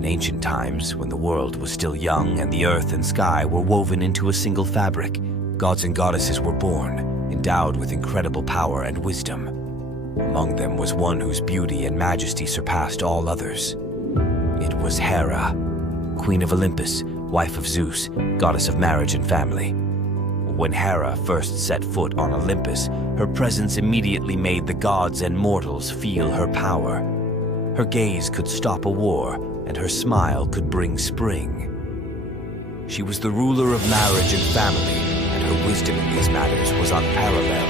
In ancient times, when the world was still young and the earth and sky were woven into a single fabric, gods and goddesses were born, endowed with incredible power and wisdom. Among them was one whose beauty and majesty surpassed all others. It was Hera, Queen of Olympus, wife of Zeus, goddess of marriage and family. When Hera first set foot on Olympus, her presence immediately made the gods and mortals feel her power. Her gaze could stop a war, and her smile could bring spring. She was the ruler of marriage and family, and her wisdom in these matters was unparalleled.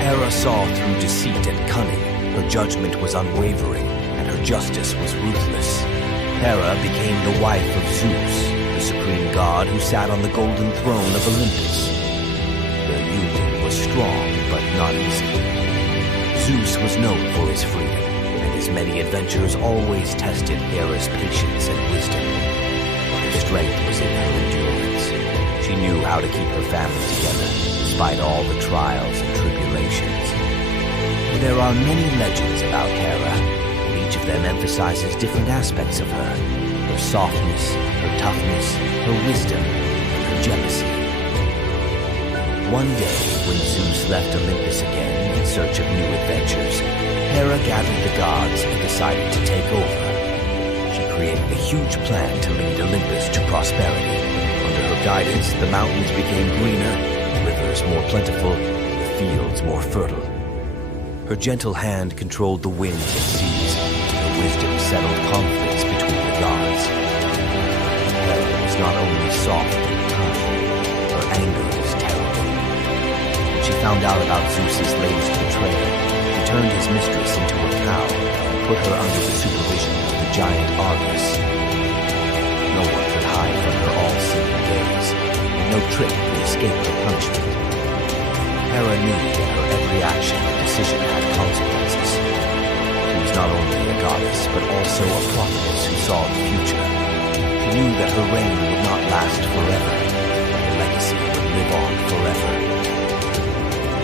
Hera saw through deceit and cunning, her judgment was unwavering, and her justice was ruthless. Hera became the wife of Zeus, the supreme god who sat on the golden throne of Olympus. Their union was strong, but not easy. Zeus was known for his freedom, and his many adventures always tested Hera's patience and wisdom. Her strength was in her endurance. She knew how to keep her family together, despite all the trials and tribulations. There are many legends about Hera, and each of them emphasizes different aspects of her. Her softness, her toughness, her wisdom, and her jealousy. One day, when Zeus left Olympus again in search of new adventures, Hera gathered the gods and decided to take over. She created a huge plan to lead Olympus to prosperity. Under her guidance, the mountains became greener, the rivers more plentiful, and the fields more fertile. Her gentle hand controlled the winds and seas, and her wisdom settled conflicts between the gods. Hera was not only soft and kind, her anger was terrible. When she found out about Zeus's latest betrayal, he turned his mistress into a cow and put her under the supervision of the giant Argus. No one could hide from her all-seeing gaze, and no trick could escape her punishment. Hera knew that her every action and decision had consequences. She was not only a goddess, but also a prophetess who saw the future. She knew that her reign would not last forever, but her legacy would live on forever.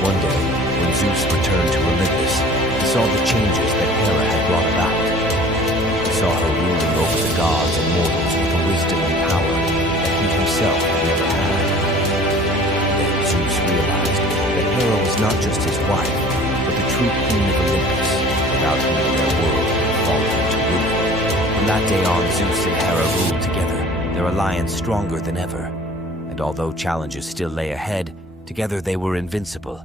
One day, when Zeus returned to Olympus, he saw the changes that Hera had brought about. He saw her ruling over the gods and mortals with a wisdom and power that he himself had never had. Then Zeus realized that Hera was not just his wife, but the true queen of Olympus, without whom their world would fall into ruin. From that day on, Zeus and Hera ruled together, their alliance stronger than ever. And although challenges still lay ahead, together they were invincible.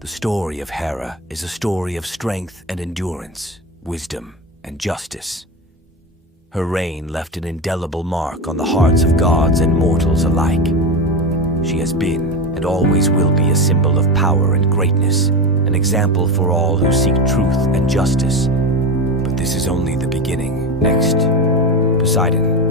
The story of Hera is a story of strength and endurance, wisdom and justice. Her reign left an indelible mark on the hearts of gods and mortals alike. She has been and always will be a symbol of power and greatness, an example for all who seek truth and justice. But this is only the beginning. Next, Poseidon,